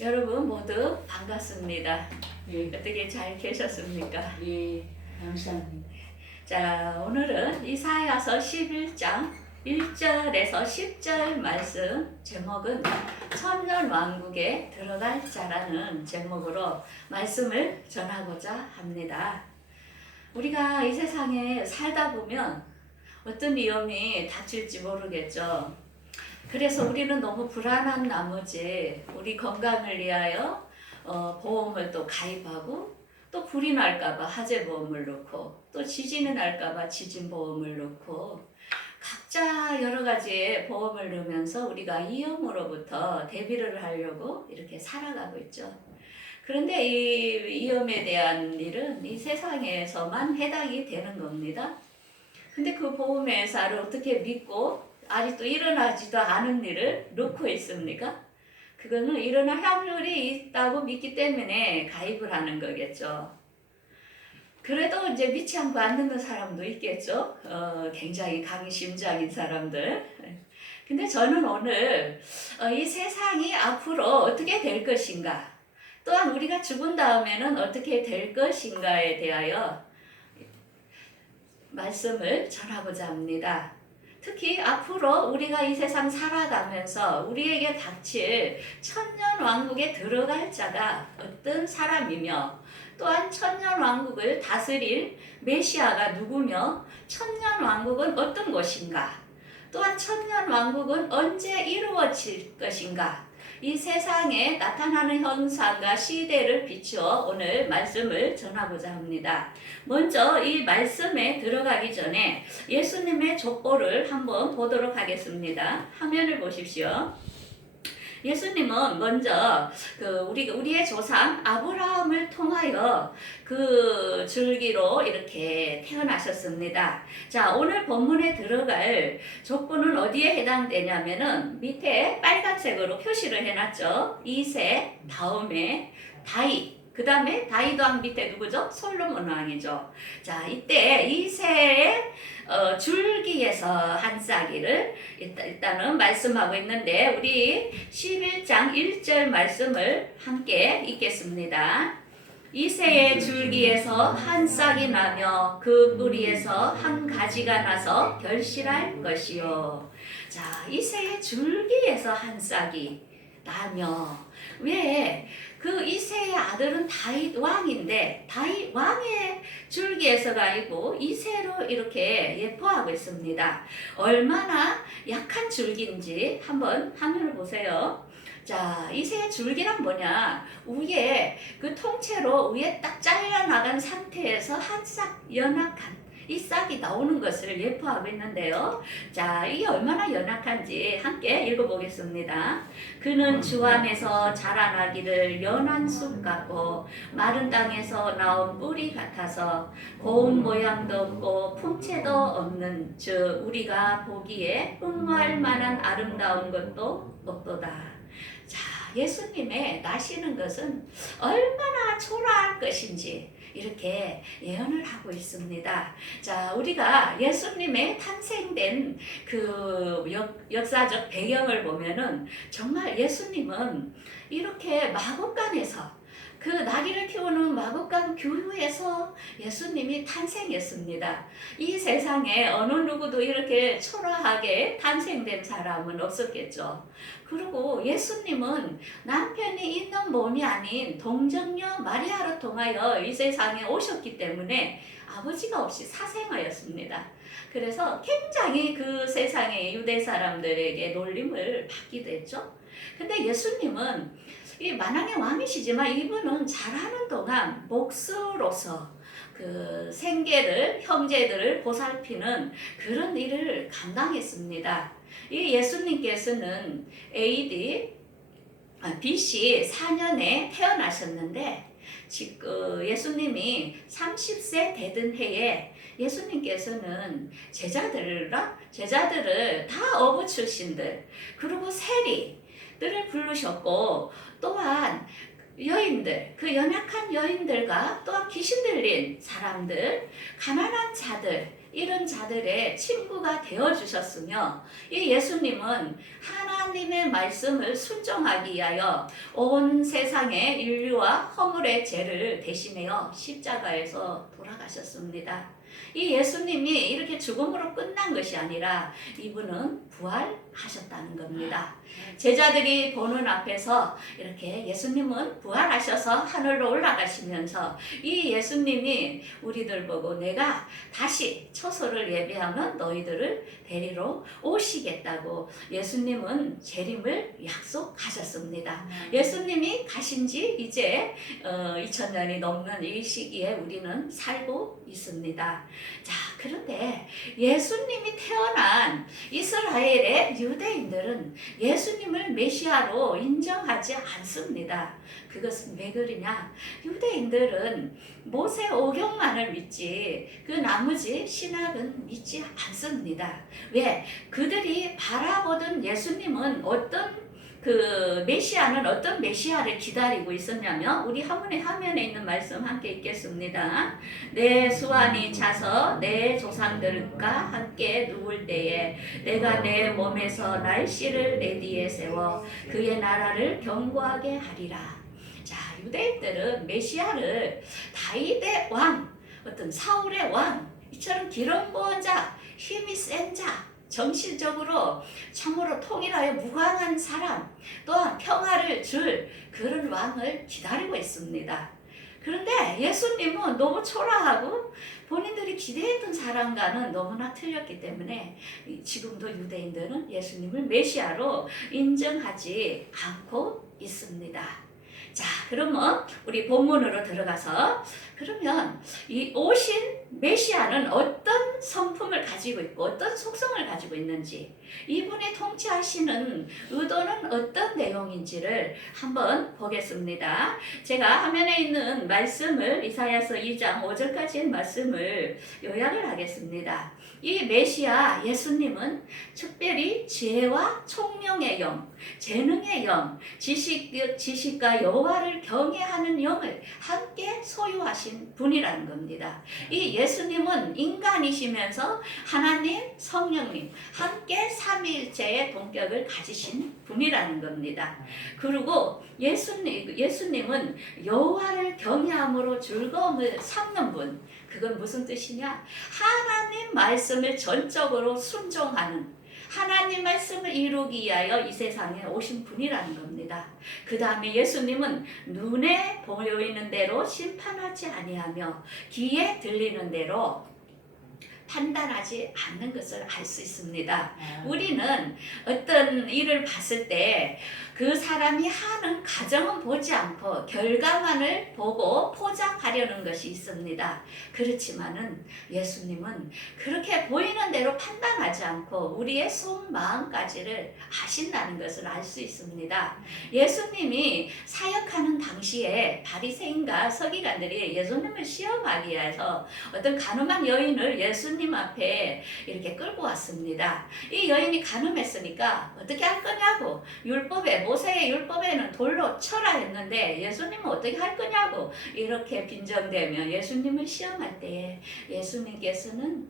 여러분 모두 반갑습니다. 예, 어떻게 잘 계셨습니까? 예, 감사합니다. 자, 오늘은 이사야서 11장 1절에서 10절 말씀 제목은 천년 왕국에 들어갈 자라는 제목으로 말씀을 전하고자 합니다. 우리가 이 세상에 살다 보면 어떤 위험이 닥칠지 모르겠죠. 그래서 우리는 너무 불안한 나머지 우리 건강을 위하여 보험을 또 가입하고, 또 불이 날까봐 화재 보험을 넣고, 또 지진이 날까봐 지진 보험을 넣고, 각자 여러 가지의 보험을 넣으면서 우리가 위험으로부터 대비를 하려고 이렇게 살아가고 있죠. 그런데 이 위험에 대한 일은 이 세상에서만 해당이 되는 겁니다. 근데 그 보험회사를 어떻게 믿고 아직도 일어나지도 않은 일을 넣고 있습니까? 그거는 일어날 확률이 있다고 믿기 때문에 가입을 하는 거겠죠. 그래도 이제 믿지 않고 안 듣는 사람도 있겠죠. 굉장히 강심장인 사람들. 근데 저는 오늘 이 세상이 앞으로 어떻게 될 것인가, 또한 우리가 죽은 다음에는 어떻게 될 것인가에 대하여 말씀을 전하고자 합니다. 특히 앞으로 우리가 이 세상 살아가면서 우리에게 닥칠 천년 왕국에 들어갈 자가 어떤 사람이며, 또한 천년 왕국을 다스릴 메시아가 누구며, 천년 왕국은 어떤 것인가, 또한 천년 왕국은 언제 이루어질 것인가, 이 세상에 나타나는 현상과 시대를 비추어 오늘 말씀을 전하고자 합니다. 먼저 이 말씀에 들어가기 전에 예수님의 족보를 한번 보도록 하겠습니다. 화면을 보십시오. 예수님은 먼저 우리의 조상 아브라함을 통하여 그 줄기로 이렇게 태어나셨습니다. 자, 오늘 본문에 들어갈 족보는 어디에 해당되냐면은 밑에 빨간색으로 표시를 해놨죠. 이세, 다음에 다윗, 그 다음에 다윗 왕 밑에 누구죠? 솔로몬 왕이죠. 자, 이때 이세의 줄기에서 한 싹이를 일단은 말씀하고 있는데, 우리 11장 1절 말씀을 함께 읽겠습니다. 이새의 줄기에서 한 싹이 나며 그 뿌리에서 한 가지가 나서 결실할 것이요. 자, 이새의 줄기에서 한 싹이 나며, 왜? 그 이새의 아들은 다윗 왕인데 다윗 왕의 줄기에서가 아니고 이새로 이렇게 예포하고 있습니다. 얼마나 약한 줄기인지 한번 화면을 보세요. 자, 이새의 줄기란 뭐냐? 위에 그 통째로 위에 딱 잘려나간 상태에서 한 싹 연약한 이 싹이 나오는 것을 예포하고 있는데요. 자, 이게 얼마나 연약한지 함께 읽어보겠습니다. 그는 주 안에서 자라나기를 연한 숲 같고 마른 땅에서 나온 뿌리 같아서 고운 모양도 없고 풍채도 없는, 즉 우리가 보기에 흠모할 만한 아름다운 것도 없도다. 자, 예수님의 나시는 것은 얼마나 초라할 것인지 이렇게 예언을 하고 있습니다. 자, 우리가 예수님의 탄생된 그 역사적 배경을 보면은 정말 예수님은 이렇게 마국간에서, 그 나귀를 키우는 마국간 규유에서 예수님이 탄생했습니다. 이 세상에 어느 누구도 이렇게 초라하게 탄생된 사람은 없었겠죠. 그리고 예수님은 남편이 있는 몸이 아닌 동정녀 마리아를 통하여 이 세상에 오셨기 때문에 아버지가 없이 사생아였습니다. 그래서 굉장히 그 세상의 유대 사람들에게 놀림을 받기도 했죠. 근데 예수님은 이 만왕의 왕이시지만 이분은 자라는 동안 목수로서 그 생계를, 형제들을 보살피는 그런 일을 감당했습니다. 이 예수님께서는 BC 4년에 태어나셨는데, 예수님이 30세 되던 해에 예수님께서는 제자들을 다 어부 출신들, 그리고 세리들을 부르셨고, 또한 여인들, 그 연약한 여인들과 또한 귀신 들린 사람들, 가난한 자들, 이런 자들의 친구가 되어 주셨으며 이 예수님은 하나님의 말씀을 순종하기 위하여 온 세상의 인류와 허물의 죄를 대신하여 십자가에서 돌아가셨습니다. 이 예수님이 이렇게 죽음으로 끝난 것이 아니라 이분은 부활하셨다는 겁니다. 제자들이 보는 앞에서 이렇게 예수님은 부활하셔서 하늘로 올라가시면서 이 예수님이 우리들 보고 내가 다시 초소를 예배하면 너희들을 데리러 오시겠다고 예수님은 재림을 약속하셨습니다. 예수님이 가신 지 이제 2000년이 넘는 이 시기에 우리는 살고 있습니다. 자, 그런데 예수님이 태어난 이스라엘의 유대인들은 예수님을 메시아로 인정하지 않습니다. 그것은 왜 그러냐? 유대인들은 모세 오경만을 믿지 그 나머지 신학은 믿지 않습니다. 왜? 그들이 바라보던 예수님은 메시아는 어떤 메시아를 기다리고 있었냐면 우리 화면에 있는 말씀 함께 읽겠습니다. 내 수완이 차서 내 조상들과 함께 누울 때에 내가 내 몸에서 날씨를 내 뒤에 세워 그의 나라를 견고하게 하리라. 자, 유대인들은 메시아를 다윗의 왕, 어떤 사울의 왕, 이처럼 기름 부은 자, 힘이 센 자, 정신적으로 참으로 통일하여 무관한 사람, 또한 평화를 줄 그런 왕을 기다리고 있습니다. 그런데 예수님은 너무 초라하고 본인들이 기대했던 사람과는 너무나 틀렸기 때문에 지금도 유대인들은 예수님을 메시아로 인정하지 않고 있습니다. 자, 그러면 우리 본문으로 들어가서 그러면 이 오신 메시아는 어떤 성품을 가지고 있고 어떤 속성을 가지고 있는지 이분이 통치하시는 의도는 어떤 내용인지를 한번 보겠습니다. 제가 화면에 있는 말씀을 이사야서 2장 5절까지의 말씀을 요약을 하겠습니다. 이 메시아 예수님은 특별히 지혜와 총명의 영, 재능의 영, 지식과 여호와를 경외하는 영을 함께 소유하신 분이라는 겁니다. 이 예수님은 인간이시면서 하나님, 성령님 함께 삼위일체의 동격을 가지신 분이라는 겁니다. 그리고 예수님은 여호와를 경외함으로 즐거움을 삼는 분. 그건 무슨 뜻이냐? 하나님 말씀을 전적으로 순종하는 하나님 말씀을 이루기 위하여 이 세상에 오신 분이라는 겁니다. 그 다음에 예수님은 눈에 보이는 대로 심판하지 아니하며 귀에 들리는 대로 판단하지 않는 것을 알 수 있습니다. 우리는 어떤 일을 봤을 때 그 사람이 하는 과정은 보지 않고 결과만을 보고 포장하려는 것이 있습니다. 그렇지만은 예수님은 그렇게 보이는 대로 판단하지 않고 우리의 속마음까지를 아신다는 것을 알 수 있습니다. 예수님이 사역하는 당시에 바리새인과 서기관들이 예수님을 시험하기 위해서 어떤 가늠한 여인을 예수님 앞에 이렇게 끌고 왔습니다. 이 여인이 가늠했으니까 어떻게 할 거냐고, 모세의 율법에는 돌로 쳐라 했는데 예수님은 어떻게 할 거냐고 이렇게 빈정대며 예수님을 시험할 때에 예수님께서는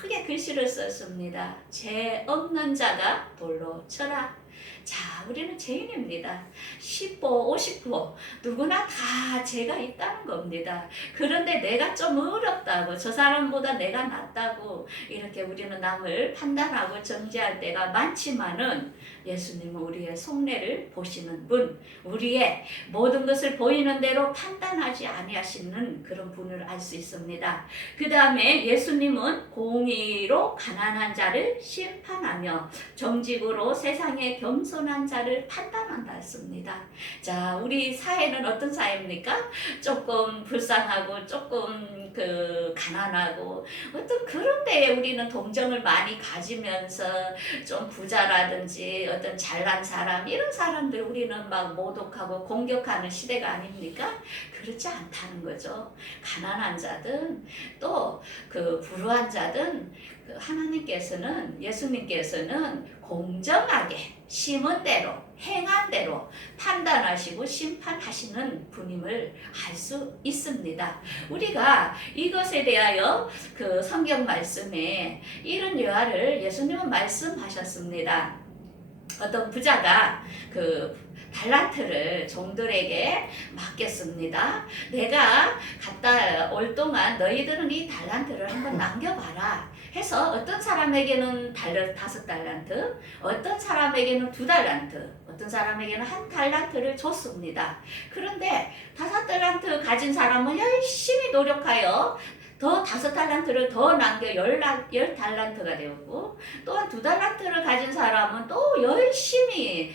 크게 글씨를 썼습니다. 죄 없는 자가 돌로 쳐라. 자, 우리는 죄인입니다. 10보, 50보 누구나 다 죄가 있다는 겁니다. 그런데 내가 좀 어렵다고, 저 사람보다 내가 낫다고 이렇게 우리는 남을 판단하고 정죄할 때가 많지만은 예수님은 우리의 속내를 보시는 분, 우리의 모든 것을 보이는 대로 판단하지 아니하시는 그런 분을 알 수 있습니다. 그 다음에 예수님은 공의로 가난한 자를 심판하며 정직으로 세상의 겸손한 자를 판단한다 했습니다. 자, 우리 사회는 어떤 사회입니까? 조금 불쌍하고 조금 가난하고 어떤 그런 데에 우리는 동정을 많이 가지면서 좀 부자라든지 어떤 잘난 사람 이런 사람들 우리는 막 모독하고 공격하는 시대가 아닙니까? 그렇지 않다는 거죠. 가난한 자든 또 불우한 자든 하나님께서는 예수님께서는 공정하게 심은 대로 행한 대로 판단하시고 심판하시는 분임을 알 수 있습니다. 우리가 이것에 대하여 그 성경 말씀에 이런 예화를 예수님은 말씀하셨습니다. 어떤 부자가 그 달란트를 종들에게 맡겼습니다. 내가 갔다 올 동안 너희들은 이 달란트를 한번 남겨봐라 해서 어떤 사람에게는 5달란트, 어떤 사람에게는 2달란트, 어떤 사람에게는 1달란트를 줬습니다. 그런데 5달란트 가진 사람은 열심히 노력하여 더 5달란트를 더 남겨 10달란트가 되었고, 또한 2달란트를 가진 사람은 또 열심히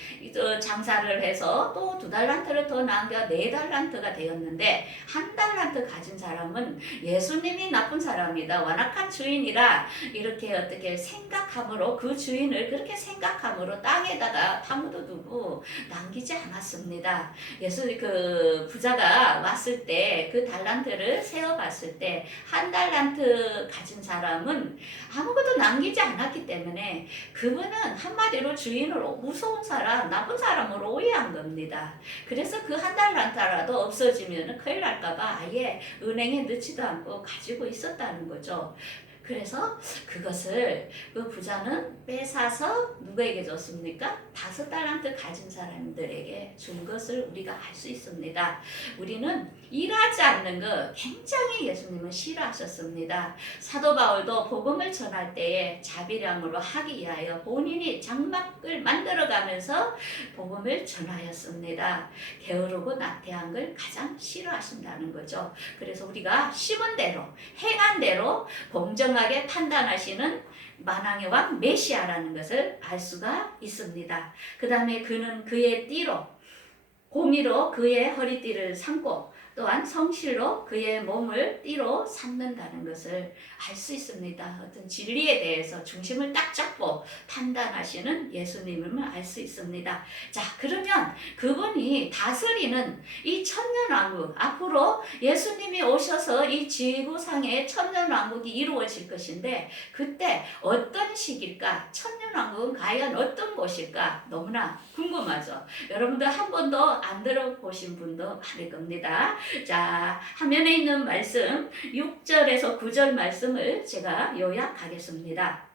장사를 해서 또 2달란트를 더 남겨 4달란트가 되었는데, 1달란트 가진 사람은 예수님이 나쁜 사람이다, 완악한 주인이라 이렇게 어떻게 생각함으로, 그 주인을 그렇게 생각함으로 땅에다가 파묻어두고 남기지 않았습니다. 그 부자가 왔을 때 그 달란트를 세어봤을 때 1달란트 가진 사람은 아무것도 남기지 않았기 때문에 그분은 한마디로 주인을 무서운 사람, 나쁜 사람으로 오해한 겁니다. 그래서 그 1달란트라도 없어지면 큰일 날까봐 아예 은행에 넣지도 않고 가지고 있었다는 거죠. 그래서 그것을 그 부자는 빼사서 누구에게 줬습니까? 5달란트 가진 사람들에게 준 것을 우리가 알 수 있습니다. 우리는 일하지 않는 것 굉장히 예수님은 싫어하셨습니다. 사도 바울도 복음을 전할 때에 자비량으로 하기 위하여 본인이 장막을 만들어가면서 복음을 전하였습니다. 게으르고 나태한 걸 가장 싫어하신다는 거죠. 그래서 우리가 심은 대로, 행한 대로 공정하게 판단하시는 만왕의 왕 메시아라는 것을 알 수가 있습니다. 그 다음에 그는 그의 띠로, 공의로 그의 허리띠를 삼고 또한 성실로 그의 몸을 띠로 삼는다는 것을 알 수 있습니다. 어떤 진리에 대해서 중심을 딱 잡고 판단하시는 예수님을 알 수 있습니다. 자, 그러면 그분이 다스리는 이 천년왕국, 앞으로 예수님이 오셔서 이 지구상에 천년왕국이 이루어질 것인데 그때 어떤 시기일까? 천년왕국은 과연 어떤 곳일까? 너무나 궁금하죠. 여러분들 한 번도 안 들어보신 분도 많을 겁니다. 자, 화면에 있는 말씀 6절에서 9절 말씀을 제가 요약하겠습니다.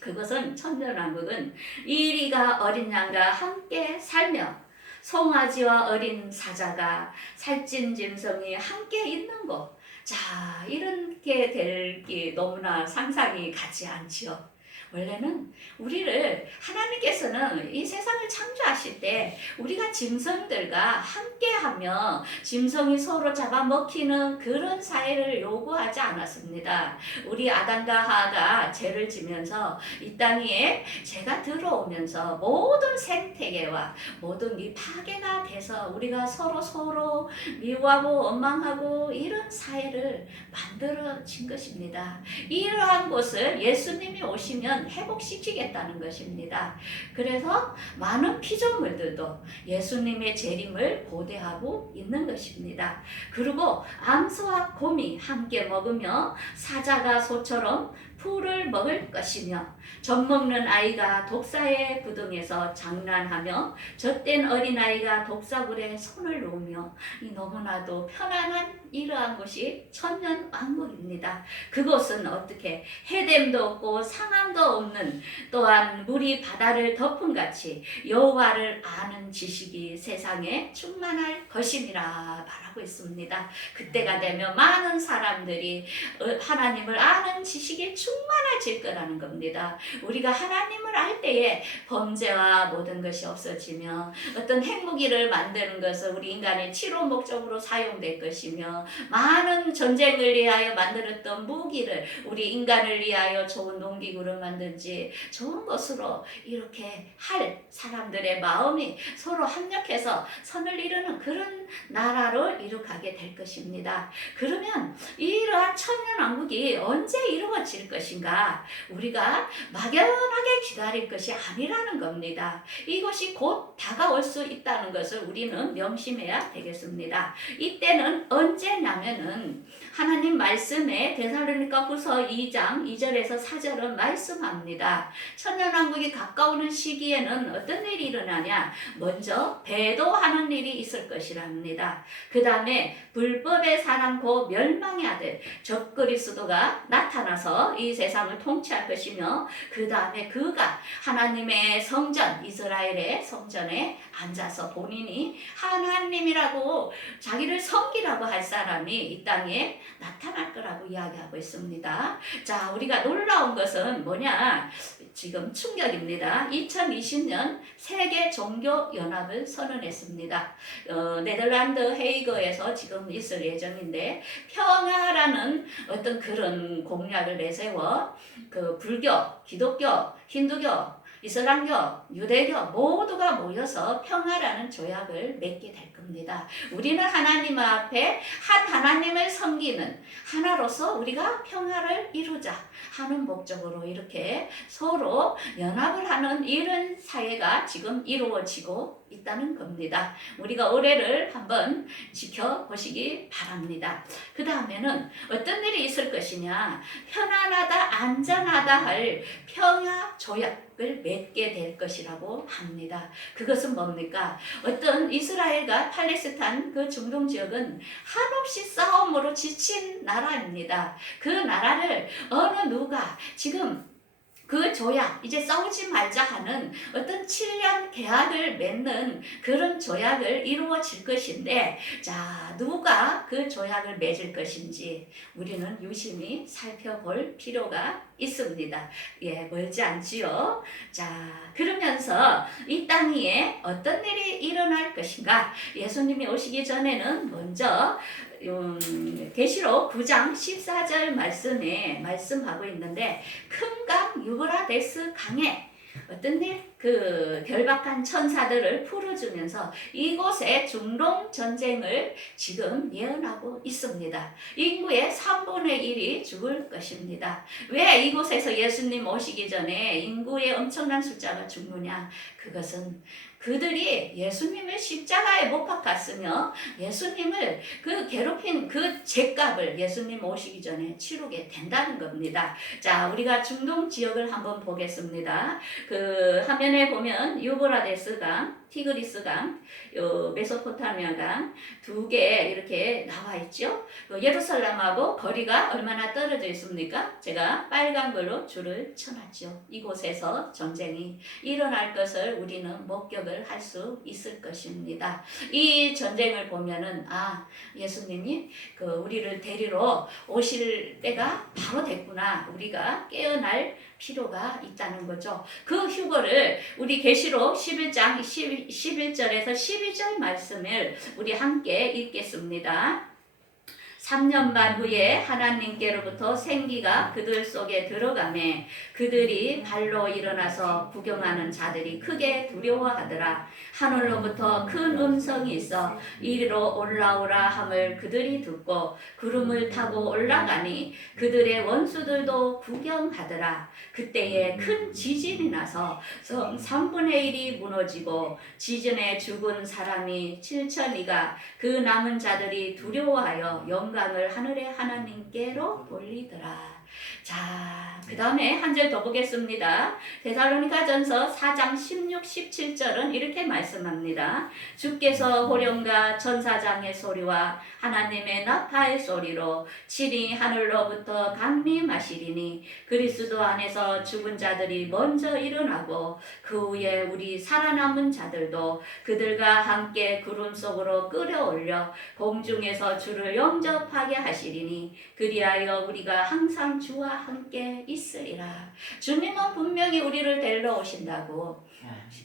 그것은 천년왕국은 이리가 어린 양과 함께 살며 송아지와 어린 사자가 살찐 짐승이 함께 있는 곳. 자, 이렇게 될 게 너무나 상상이 가지 않지요. 원래는 우리를 하나님께서는 이 세상을 창조하실 때 우리가 짐승들과 함께하며 짐승이 서로 잡아먹히는 그런 사회를 요구하지 않았습니다. 우리 아담과 하와가 죄를 지면서 이 땅 위에 죄가 들어오면서 모든 생태계와 모든 이 파괴가 돼서 우리가 서로 미워하고 원망하고 이런 사회를 만들어진 것입니다. 이러한 것을 예수님이 오시면 회복시키겠다는 것입니다. 그래서 많은 피조물들도 예수님의 재림을 고대하고 있는 것입니다. 그리고 암소와 곰이 함께 먹으며 사자가 소처럼 풀을 먹을 것이며 젖먹는 아이가 독사의 부둥에서 장난하며 젖된 어린아이가 독사불에 손을 놓으며 이 너무나도 편안한 이러한 곳이 천년왕국입니다. 그곳은 어떻게 해됨도 없고 상함도 없는, 또한 물이 바다를 덮음같이 여호와를 아는 지식이 세상에 충만할 것임이라 말하고 있습니다. 그때가 되면 많은 사람들이 하나님을 아는 지식이 충만해질 거라는 겁니다. 우리가 하나님을 알 때에 범죄와 모든 것이 없어지며 어떤 핵무기를 만드는 것은 우리 인간의 치료 목적으로 사용될 것이며 많은 전쟁을 위하여 만들었던 무기를 우리 인간을 위하여 좋은 농기구를 만든지 좋은 것으로 이렇게 할 사람들의 마음이 서로 합력해서 선을 이루는 그런 나라로 이룩하게 될 것입니다. 그러면 이러한 천년왕국이 언제 이루어질 것인가? 것인가? 우리가 막연하게 기다릴 것이 아니라는 겁니다. 이것이 곧 다가올 수 있다는 것을 우리는 명심해야 되겠습니다. 이때는 언제냐면은 하나님 말씀에 데살로니가후서 2장 2절에서 4절은 말씀합니다. 천년왕국이 가까우는 시기에는 어떤 일이 일어나냐? 먼저 배도하는 일이 있을 것이랍니다. 그 다음에 불법의 사랑 곧 멸망의 아들 적그리스도가 나타나서 이 세상을 통치할 것이며, 그 다음에 그가 하나님의 성전 이스라엘의 성전에 앉아서 본인이 하나님이라고 자기를 섬기라고 할 사람이 이 땅에 나타날 거라고 이야기하고 있습니다. 자, 우리가 놀라운 것은 뭐냐? 지금 충격입니다. 2020년 세계 종교 연합을 선언했습니다. 네덜란드 헤이거에서 지금 있을 예정인데, 평화라는 어떤 그런 공약을 내세워 그 불교, 기독교, 힌두교, 이슬람교, 유대교 모두가 모여서 평화라는 조약을 맺게 될 겁니다. 우리는 하나님 앞에 한 하나님을 섬기는 하나로서 우리가 평화를 이루자 하는 목적으로 이렇게 서로 연합을 하는 이런 사회가 지금 이루어지고 있다는 겁니다. 우리가 올해를 한번 지켜보시기 바랍니다. 그 다음에는 어떤 일이 있을 것이냐? 편안하다, 안전하다 할 평화 조약을 맺게 될 것이라고 합니다. 그것은 뭡니까? 어떤 이스라엘과 팔레스타인 그 중동 지역은 한없이 싸움으로 지친 나라입니다. 그 나라를 어느 누가 지금 그 조약, 이제 싸우지 말자 하는 어떤 7년 계약을 맺는 그런 조약을 이루어질 것인데, 자, 누가 그 조약을 맺을 것인지 우리는 유심히 살펴볼 필요가 있습니다. 예, 멀지 않지요. 자, 그러면서 이 땅 위에 어떤 일이 일어날 것인가? 예수님이 오시기 전에는 먼저 계시록 9장 14절 말씀에 말씀하고 있는데, 큰 강 유브라데스 강에 어떤 일? 그 결박한 천사들을 풀어주면서 이곳에 중동 전쟁을 지금 예언하고 있습니다. 인구의 3분의 1이 죽을 것입니다. 왜 이곳에서 예수님 오시기 전에 인구의 엄청난 숫자가 죽느냐? 그것은 그들이 예수님을 십자가에 못 박았으며 예수님을 그 괴롭힌 그 죄값을 예수님 오시기 전에 치르게 된다는 겁니다. 자, 우리가 중동 지역을 한번 보겠습니다. 그 화면에 보면 유브라데스 강, 티그리스 강, 메소포타미아 강 두 개 이렇게 나와 있죠. 예루살렘하고 거리가 얼마나 떨어져 있습니까? 제가 빨간 걸로 줄을 쳐놨죠. 이곳에서 전쟁이 일어날 것을 우리는 목격을 할 수 있을 것입니다. 이 전쟁을 보면은 예수님이 그 우리를 데리러 오실 때가 바로 됐구나. 우리가 깨어날 필요가 있다는 거죠. 그 휴거를 우리 계시록 11장 11절에서 12절 말씀을 우리 함께 읽겠습니다. 3년 반 후에 하나님께로부터 생기가 그들 속에 들어가매 그들이 발로 일어나서 구경하는 자들이 크게 두려워하더라. 하늘로부터 큰 음성이 있어 이리로 올라오라 함을 그들이 듣고 구름을 타고 올라가니 그들의 원수들도 구경하더라. 그때에 큰 지진이 나서 3분의 1이 무너지고 지진에 죽은 사람이 7천이가 그 남은 자들이 두려워하여 영광을 하늘의 하나님께로 돌리더라. 자, 그 다음에 한 절 더 보겠습니다. 데살로니가전서 4장 16, 17절은 이렇게 말씀합니다. 주께서 호령과 천사장의 소리와 하나님의 나팔 소리로 친히 하늘로부터 강림하시리니 그리스도 안에서 죽은 자들이 먼저 일어나고 그 후에 우리 살아남은 자들도 그들과 함께 구름 속으로 끌어올려 공중에서 주를 영접하게 하시리니 그리하여 우리가 항상 주와 함께 있으리라. 주님은 분명히 우리를 데리러 오신다고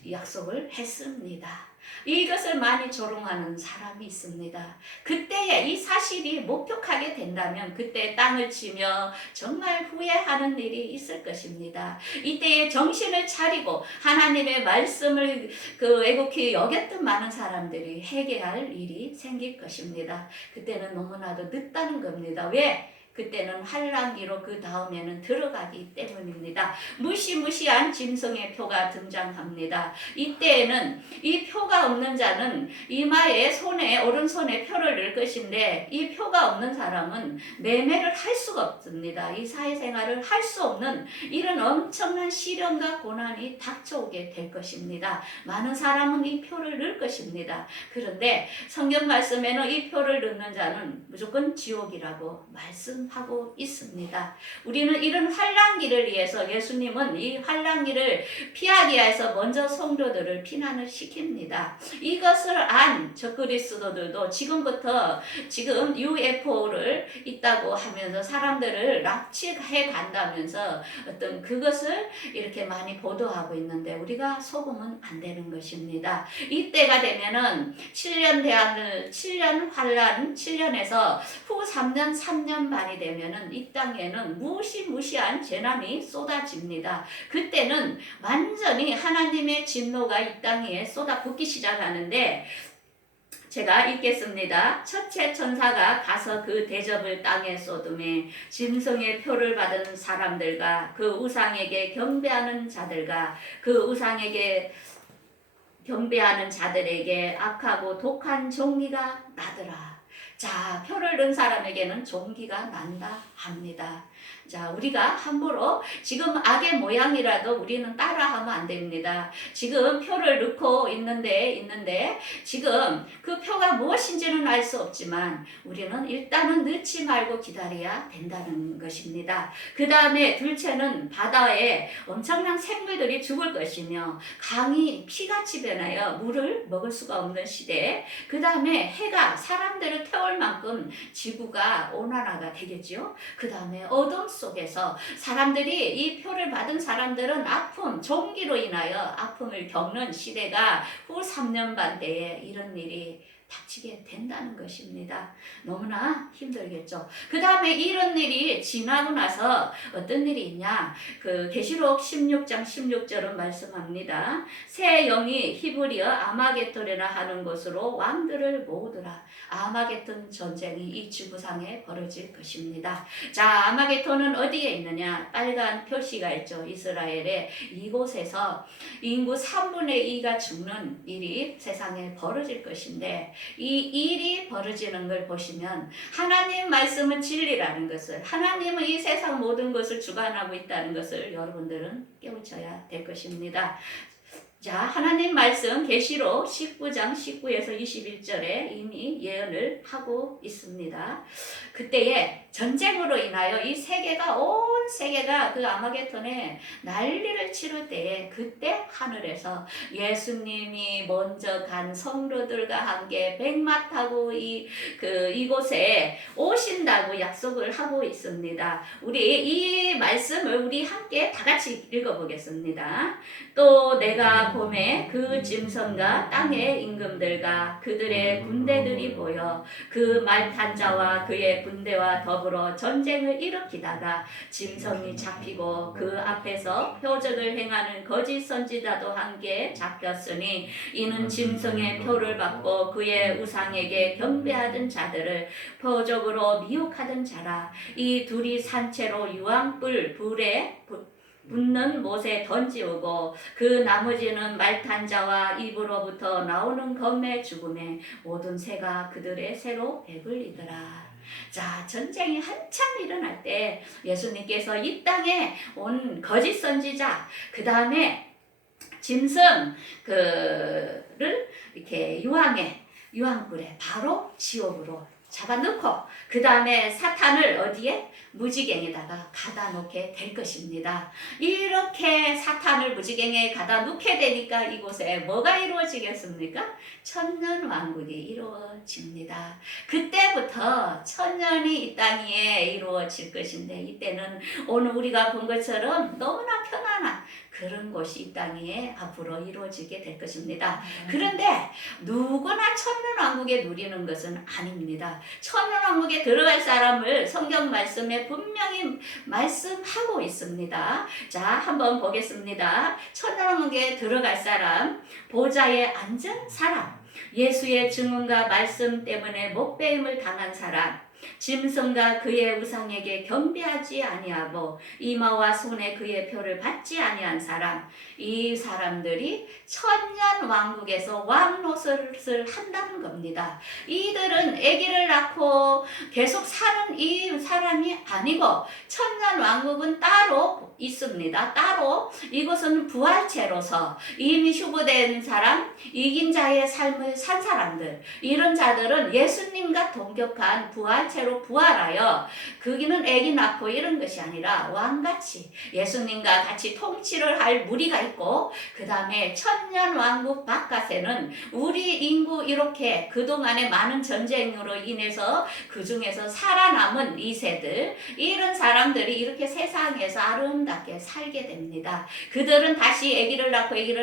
약속을 했습니다. 이것을 많이 조롱하는 사람이 있습니다. 그때에 이 사실이 목격하게 된다면 그때 땅을 치며 정말 후회하는 일이 있을 것입니다. 이때에 정신을 차리고 하나님의 말씀을 애곡히 여겼던 많은 사람들이 회개할 일이 생길 것입니다. 그때는 너무나도 늦다는 겁니다. 왜? 그때는 환란기로 그 다음에는 들어가기 때문입니다. 무시무시한 짐승의 표가 등장합니다. 이때에는 이 표가 없는 자는 이마에 손에 오른손에 표를 넣을 것인데 이 표가 없는 사람은 매매를 할 수가 없습니다. 이 사회생활을 할 수 없는 이런 엄청난 시련과 고난이 닥쳐오게 될 것입니다. 많은 사람은 이 표를 넣을 것입니다. 그런데 성경 말씀에는 이 표를 넣는 자는 무조건 지옥이라고 말씀하고 있습니다. 우리는 이런 환란기를 위해서 예수님은 이 환란기를 피하기 위해서 먼저 성도들을 피난을 시킵니다. 이것을 안 적그리스도들도 지금부터 지금 UFO를 있다고 하면서 사람들을 납치해 간다면서 어떤 그것을 이렇게 많이 보도하고 있는데 우리가 속으면 안 되는 것입니다. 이때가 되면은 7년 환란 7년에서 후 3년 반이 되면은 이 땅에는 무시무시한 재난이 쏟아집니다. 그때는 완전히 하나님의 진노가 이 땅에 쏟아붓기 시작하는데 제가 읽겠습니다. 첫째 천사가 가서 그 대접을 땅에 쏟음에 짐승의 표를 받은 사람들과 그 우상에게 경배하는 자들과 그 우상에게 경배하는 자들에게 악하고 독한 종기가 나더라. 자, 표를 넣은 사람에게는 종기가 난다 합니다. 자, 우리가 함부로 지금 악의 모양이라도 우리는 따라하면 안 됩니다. 지금 표를 넣고 있는데 지금 그 표가 무엇인지는 알 수 없지만 우리는 일단은 넣지 말고 기다려야 된다는 것입니다. 그 다음에 둘째는 바다에 엄청난 생물들이 죽을 것이며 강이 피같이 변하여 물을 먹을 수가 없는 시대에 그 다음에 해가 사람들을 태울 만큼 지구가 온난화가 되겠죠. 그 다음에 어둠 속에서 사람들이 이 표를 받은 사람들은 아픔, 종기로 인하여 아픔을 겪는 시대가 후 3년 반 때에 이런 일이 닥치게 된다는 것입니다. 너무나 힘들겠죠. 그 다음에 이런 일이 지나고 나서 어떤 일이 있냐? 그 계시록 16장 16절은 말씀합니다. 새 영이 히브리어 아마겟돈이라 하는 곳으로 왕들을 모으더라. 아마겟돈 전쟁이 이 지구상에 벌어질 것입니다. 자, 아마겟돈은 어디에 있느냐? 빨간 표시가 있죠. 이스라엘에 이곳에서 인구 3분의 2가 죽는 일이 세상에 벌어질 것인데 이 일이 벌어지는 걸 보시면 하나님 말씀은 진리라는 것을 하나님은 이 세상 모든 것을 주관하고 있다는 것을 여러분들은 깨우쳐야 될 것입니다. 자, 하나님 말씀 계시록 19장 19에서 21절에 이미 예언을 하고 있습니다. 그때에 전쟁으로 인하여 이 세계가 온 세계가 그 아마겟돈에 난리를 치를 때에 그때 하늘에서 예수님이 먼저 간 성도들과 함께 백마 타고 이곳에 오신다고 약속을 하고 있습니다. 우리 이 말씀을 우리 함께 다 같이 읽어보겠습니다. 또 내가 봄에 그 짐승과 땅의 임금들과 그들의 군대들이 모여 그 말 탄 자와 그의 군대와 더불어 전쟁을 일으키다가 짐승이 잡히고 그 앞에서 표적을 행하는 거짓 선지자도 함께 잡혔으니 이는 짐승의 표를 받고 그의 우상에게 경배하던 자들을 표적으로 미혹하던 자라. 이 둘이 산채로 유황불 불에 붙는 못에 던지오고 그 나머지는 말탄 자와 입으로부터 나오는 검의 죽음에 모든 새가 그들의 새로 배불리더라. 자, 전쟁이 한참 일어날 때 예수님께서 이 땅에 온 거짓 선지자 그 다음에 짐승 그를 이렇게 유황불에 바로 지옥으로 잡아넣고 그 다음에 사탄을 어디에? 무지갱에다가 가다 놓게 될 것입니다. 이렇게 사탄을 무지갱에 가다 놓게 되니까 이곳에 뭐가 이루어지겠습니까? 천년왕국이 이루어집니다. 그때부터 천년이 이 땅 위에 이루어질 것인데 이때는 오늘 우리가 본 것처럼 너무나 편안한 그런 곳이 이 땅 위에 앞으로 이루어지게 될 것입니다. 그런데 누구나 천년왕국에 누리는 것은 아닙니다. 천년왕국에 들어갈 사람을 성경 말씀에 분명히 말씀하고 있습니다. 자, 한번 보겠습니다. 천년왕국에 들어갈 사람, 보좌에 앉은 사람, 예수의 증언과 말씀 때문에 못배임을 당한 사람, 짐승과 그의 우상에게 경배하지 아니하고 이마와 손에 그의 표를 받지 아니한 사람, 이 사람들이 천년 왕국에서 왕 노릇을 한다는 겁니다. 이들은 아기를 낳고 계속 사는 이 사람이 아니고 천년 왕국은 따로 있습니다. 따로 이곳은 부활체로서 이미 휴거된 사람, 이긴 자의 삶을 산 사람들, 이런 자들은 예수님과 동격한 부활체로 부활하여 거기는 아기 낳고 이런 것이 아니라 왕같이 예수님과 같이 통치를 할 무리가 있고, 그 다음에 천년 왕국 바깥에는 우리 인구 이렇게 그동안의 많은 전쟁으로 인해서 그 중에서 살아남은 2세들, 이런 사람들이 이렇게 세상에서 아름답게 살게 됩니다. 그들은 다시 아기를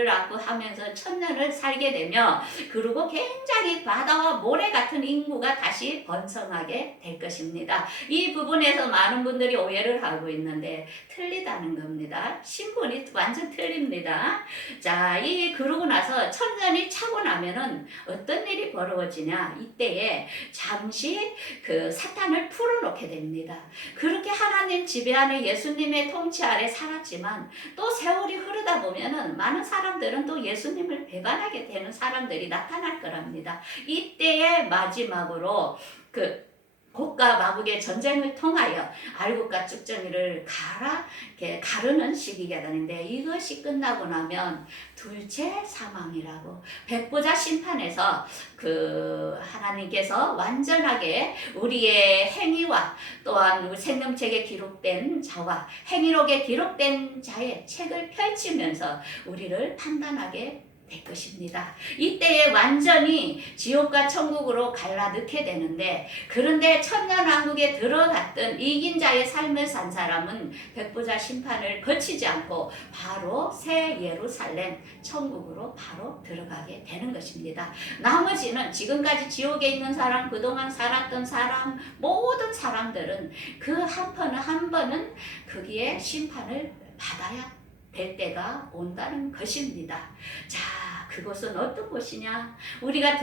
낳고 하면서 천년을 살게 되며, 그리고 굉장히 바다와 모래 같은 인구가 다시 번성하게 될 것입니다. 이 부분에서 많은 분들이 오해를 하고 있는데 틀리다는 겁니다. 신분이 완전 틀립니다. 자, 그러고 나서 천년이 차고 나면은 어떤 일이 벌어지냐? 이때에 잠시 그 사탄을 풀어놓게 됩니다. 그렇게 하나님 지배 안에 예수님의 통치 아래 살았지만 또 세월이 흐르다 보면은 많은 사람들은 또 예수님을 배반하게 되는 사람들이 나타날 거랍니다. 이때의 마지막으로 그 곡과 마국의 전쟁을 통하여 알곡과 쭉정이를 가르는 시기가 되는데, 이것이 끝나고 나면 둘째 사망이라고 백보자 심판에서 그 하나님께서 완전하게 우리의 행위와 또한 생명책에 기록된 자와 행위록에 기록된 자의 책을 펼치면서 우리를 판단하게 될 것입니다. 이때에 완전히 지옥과 천국으로 갈라넣게 되는데, 그런데 천년왕국에 들어갔던 이긴 자의 삶을 산 사람은 백보자 심판을 거치지 않고 바로 새 예루살렘 천국으로 바로 들어가게 되는 것입니다. 나머지는 지금까지 지옥에 있는 사람, 그동안 살았던 사람, 모든 사람들은 그 한 번은 거기에 심판을 받아야 될 때가 온다는 것입니다. 자, 그것은 어떤 곳이냐? 우리가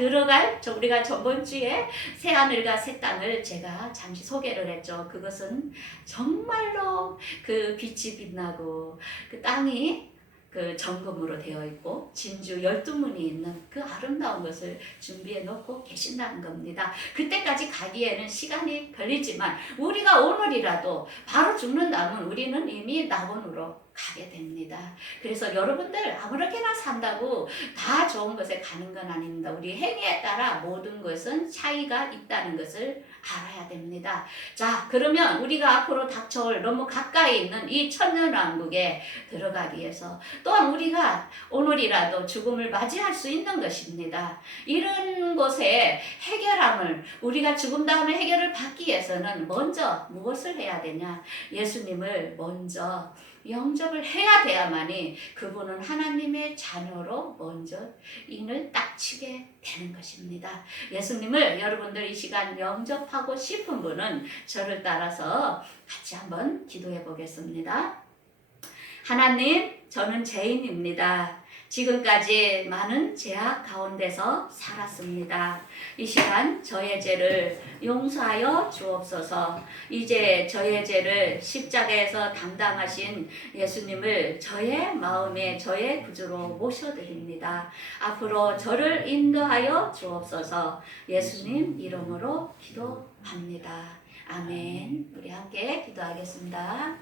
저번 주에 새하늘과 새 땅을 제가 잠시 소개를 했죠. 그것은 정말로 그 빛이 빛나고 그 땅이 그 정금으로 되어 있고 진주 12문이 있는 그 아름다운 것을 준비해 놓고 계신다는 겁니다. 그때까지 가기에는 시간이 걸리지만 우리가 오늘이라도 바로 죽는다면 우리는 이미 낙원으로 가게 됩니다. 그래서 여러분들 아무렇게나 산다고 다 좋은 곳에 가는 건 아닙니다. 우리 행위에 따라 모든 것은 차이가 있다는 것을 알아야 됩니다. 자, 그러면 우리가 앞으로 닥쳐올 너무 가까이 있는 이 천년왕국에 들어가기 위해서 또한 우리가 오늘이라도 죽음을 맞이할 수 있는 것입니다. 이런 곳에 해결함을, 우리가 죽음 다음에 해결을 받기 위해서는 먼저 무엇을 해야 되냐? 예수님을 먼저 영접을 해야 돼야만이 그분은 하나님의 자녀로 먼저 인을 딱 치게 되는 것입니다. 예수님을 여러분들 이 시간 영접하고 싶은 분은 저를 따라서 같이 한번 기도해 보겠습니다. 하나님, 저는 죄인입니다. 지금까지 많은 죄악 가운데서 살았습니다. 이 시간 저의 죄를 용서하여 주옵소서. 이제 저의 죄를 십자가에서 담당하신 예수님을 저의 마음에 저의 구주로 모셔드립니다. 앞으로 저를 인도하여 주옵소서. 예수님 이름으로 기도합니다. 아멘. 우리 함께 기도하겠습니다.